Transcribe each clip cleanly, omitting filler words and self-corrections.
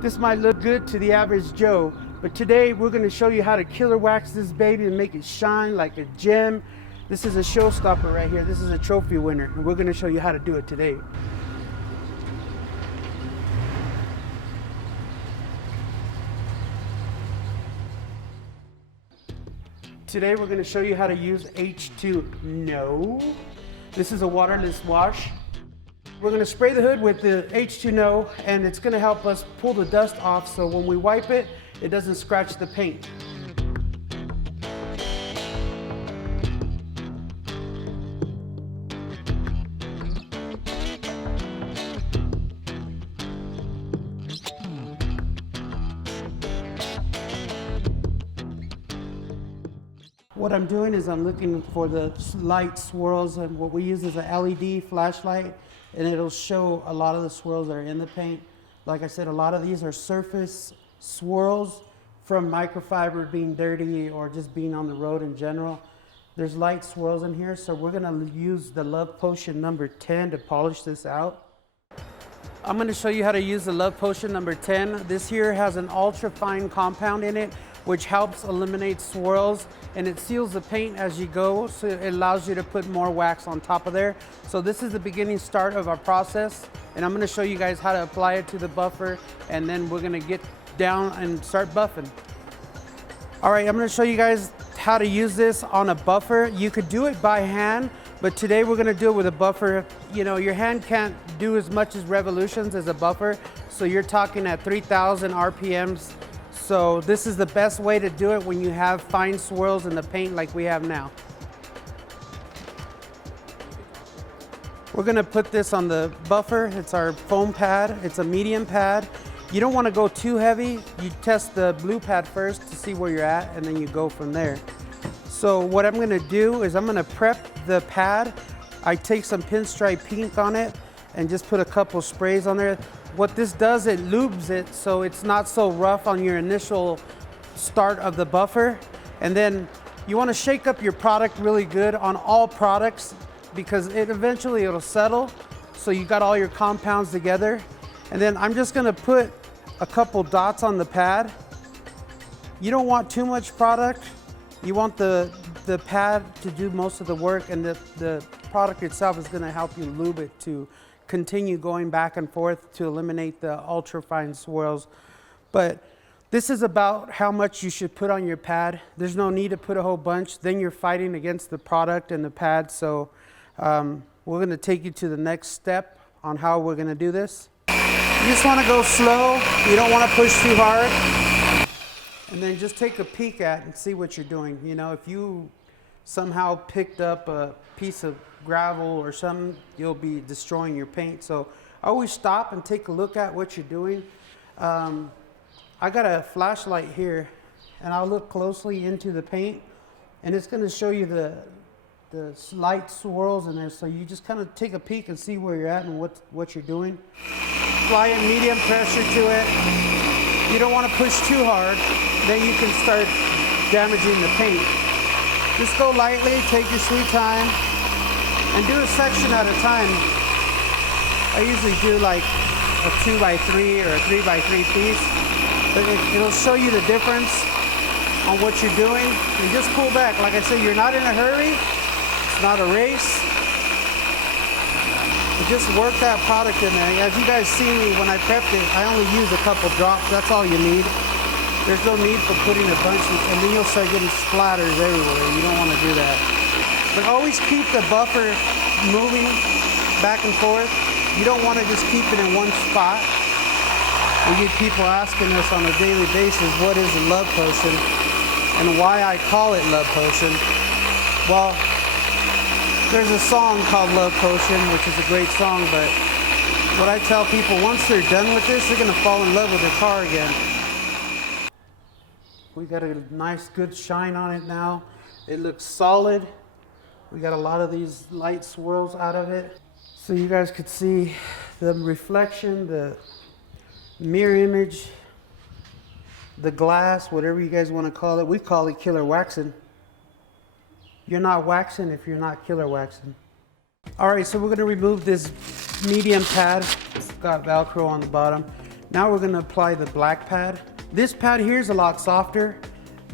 This might look good to the average Joe, but today we're going to show you how to killer wax this baby and make it shine like a gem. This is a showstopper right here. This is a trophy winner, and we're going to show you how to do it today. Today we're going to show you how to use H2No. This is a waterless wash. We're going to spray the hood with the H2No, and it's going to help us pull the dust off so when we wipe it, it doesn't scratch the paint. What I'm doing is I'm looking for the light swirls, and what we use is a LED flashlight, and it'll show a lot of the swirls that are in the paint. Like I said, a lot of these are surface swirls from microfiber being dirty or just being on the road in general. There's light swirls in here, so we're gonna use the Love Potion number 10 to polish this out. I'm gonna show you how to use the Love Potion number 10. This here has an ultrafine compound in it, which helps eliminate swirls, and it seals the paint as you go, so it allows you to put more wax on top of there. So this is the beginning start of our process, and I'm going to show you guys how to apply it to the buffer, and then we're going to get down and start buffing. All right, I'm going to show you guys how to use this on a buffer. You could do it by hand, but today we're going to do it with a buffer. You know, your hand can't do as much as revolutions as a buffer, so you're talking at 3,000 RPMs. So this is the best way to do it when you have fine swirls in the paint like we have now. We're gonna put this on the buffer. It's our foam pad. It's a medium pad. You don't wanna go too heavy. You test the blue pad first to see where you're at, and then you go from there. So what I'm gonna do is I'm gonna prep the pad. I take some pinstripe pink on it and just put a couple sprays on there. What this does, it lubes it so it's not so rough on your initial start of the buffer. And then you want to shake up your product really good on all products, because eventually it'll settle, so you got all your compounds together. And then I'm just going to put a couple dots on the pad. You don't want too much product. You want the pad to do most of the work, and the product itself is going to help you lube it to continue going back and forth to eliminate the ultrafine swirls. But this is about how much you should put on your pad. There's no need to put a whole bunch. Then you're fighting against the product and the pad. So we're going to take you to the next step on how we're going to do this. You just want to go slow. You don't want to push too hard. And then just take a PCAT and see what you're doing. You know, if you somehow picked up a piece of gravel or something, you'll be destroying your paint. So always stop and take a look at what you're doing. I got a flashlight here, and I'll look closely into the paint, and it's going to show you the light swirls in there. So you just kind of take a peek and see where you're at and what you're doing. Apply a medium pressure to it. You don't want to push too hard, then you can start damaging the paint. Just go lightly, take your sweet time, and do a section at a time. I usually do like a 2x3 or a 3x3 piece, but it'll show you the difference on what you're doing. And just pull back. Like I said, you're not in a hurry. It's not a race. But just work that product in there. As you guys see me, when I prepped it, I only used a couple drops. That's all you need. There's no need for putting a bunch, and then you'll start getting splatters everywhere. You don't want to do that. But always keep the buffer moving back and forth. You don't want to just keep it in one spot. We get people asking us on a daily basis, what is a Love Potion and why I call it Love Potion. Well, there's a song called Love Potion, which is a great song, but what I tell people, once they're done with this, they're going to fall in love with their car again. We got a nice good shine on it now. It looks solid. We got a lot of these light swirls out of it. So you guys could see the reflection, the mirror image, the glass, whatever you guys want to call it. We call it killer waxing. You're not waxing if you're not killer waxing. All right, so we're going to remove this medium pad. It's got Velcro on the bottom. Now we're gonna apply the black pad. This pad here is a lot softer.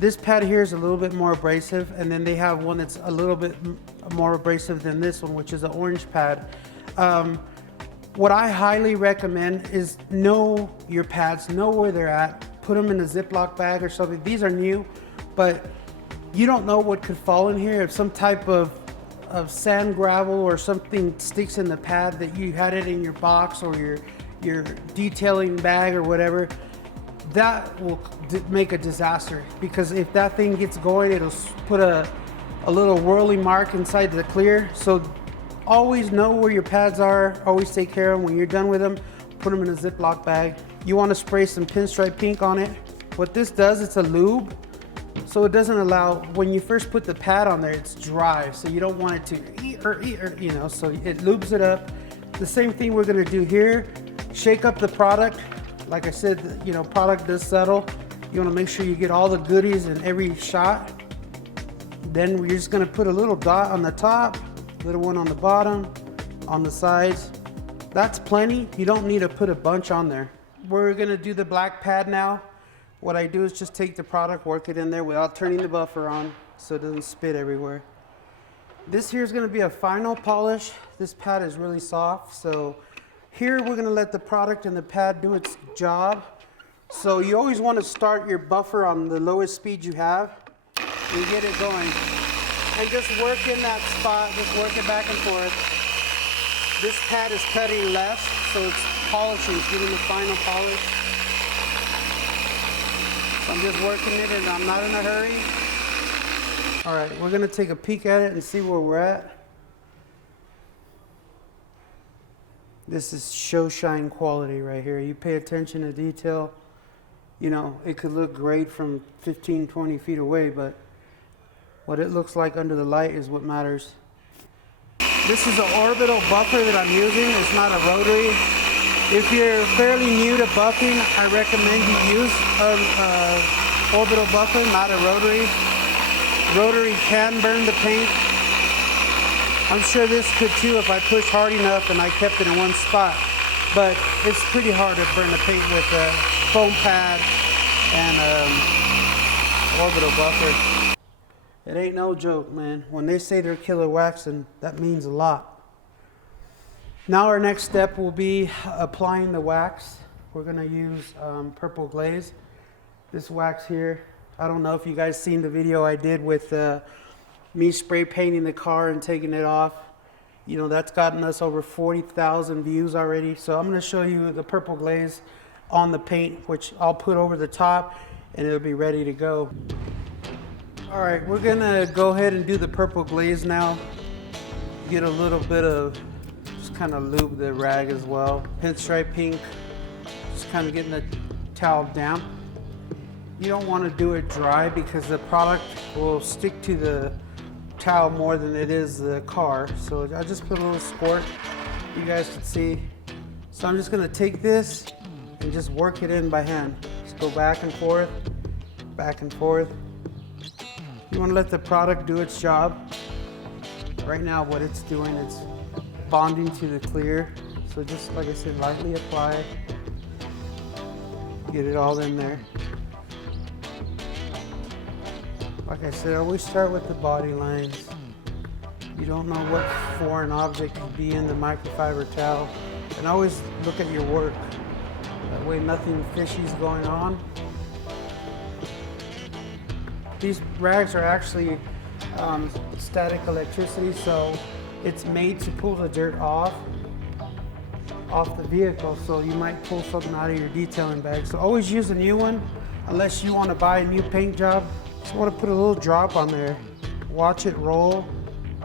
This pad here is a little bit more abrasive, and then they have one that's a little bit more abrasive than this one, which is an orange pad. What I highly recommend is know your pads, know where they're at, put them in a Ziploc bag or something. These are new, but you don't know what could fall in here. If some type of sand, gravel, or something sticks in the pad that you had it in your box or your detailing bag or whatever, that will make a disaster, because if that thing gets going, it'll put a little whirly mark inside the clear. So always know where your pads are, always take care of them. When you're done with them, put them in a Ziploc bag. You want to spray some pinstripe pink on it. What this does, it's a lube, so it doesn't allow, when you first put the pad on there, it's dry, so you don't want it to you know, so it lubes it up. The same thing we're going to do here. Shake up the product. Like I said, you know, product does settle. You want to make sure you get all the goodies in every shot. Then we're just going to put a little dot on the top, little one on the bottom, on the sides. That's plenty. You don't need to put a bunch on there. We're going to do the black pad now. What I do is just take the product, work it in there without turning the buffer on so it doesn't spit everywhere. This here is going to be a final polish. This pad is really soft, so here we're going to let the product and the pad do its job. So you always want to start your buffer on the lowest speed you have and get it going. And just work in that spot, just work it back and forth. This pad is cutting less, so it's polishing, it's getting the final polish. So I'm just working it and I'm not in a hurry. All right, we're gonna take a peek at it and see where we're at. This is show shine quality right here. You pay attention to detail. You know, it could look great from 15, 20 feet away, but what it looks like under the light is what matters. This is an orbital buffer that I'm using. It's not a rotary. If you're fairly new to buffing, I recommend you use an orbital buffer, not a rotary. Rotary can burn the paint. I'm sure this could too if I push hard enough and I kept it in one spot. But it's pretty hard to burn the paint with a foam pad and orbital buffer. It ain't no joke, man. When they say they're Killerwaxx, and that means a lot. Now our next step will be applying the wax. We're gonna use purple glaze. This wax here, I don't know if you guys seen the video I did with me spray painting the car and taking it off. You know, that's gotten us over 40,000 views already. So I'm gonna show you the purple glaze on the paint, which I'll put over the top and it'll be ready to go. All right, we're gonna go ahead and do the purple glaze now. Get a little bit of, just kind of lube the rag as well. Pinstripe pink, just kind of getting the towel damp. You don't want to do it dry because the product will stick to the towel more than it is the car. So I just put a little squirt, you guys can see. So I'm just gonna take this and just work it in by hand. Just go back and forth, back and forth. You want to let the product do its job. Right now what it's doing is bonding to the clear. So just like I said, lightly apply. Get it all in there. Like I said, always start with the body lines. You don't know what foreign object could be in the microfiber towel. And always look at your work. That way nothing fishy is going on. These rags are actually static electricity, so it's made to pull the dirt off the vehicle. So you might pull something out of your detailing bag. So always use a new one, unless you want to buy a new paint job. Just want to put a little drop on there. Watch it roll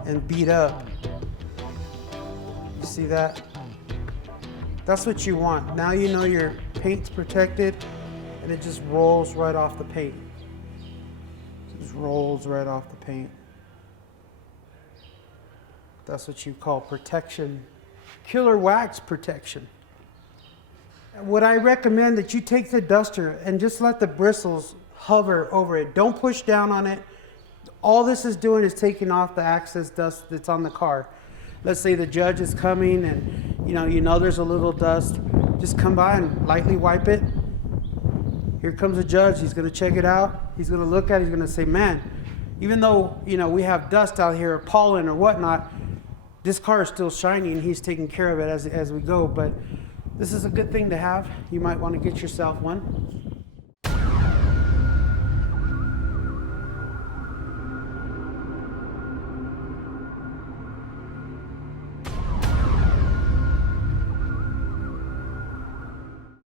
and beat up. You see that? That's what you want. Now you know your paint's protected and it just rolls right off the paint. Just rolls right off the paint. That's what you call protection. Killerwaxx protection. What I recommend that you take the duster and just let the bristles hover over it. Don't push down on it. All this is doing is taking off the excess dust that's on the car. Let's say the judge is coming and you know there's a little dust. just come by and lightly wipe it. Here comes a judge. He's going to check it out. He's going to look at it. He's going to say, man, even though, you know, we have dust out here, or pollen or whatnot, this car is still shiny, and he's taking care of it as we go. But this is a good thing to have. You might want to get yourself one.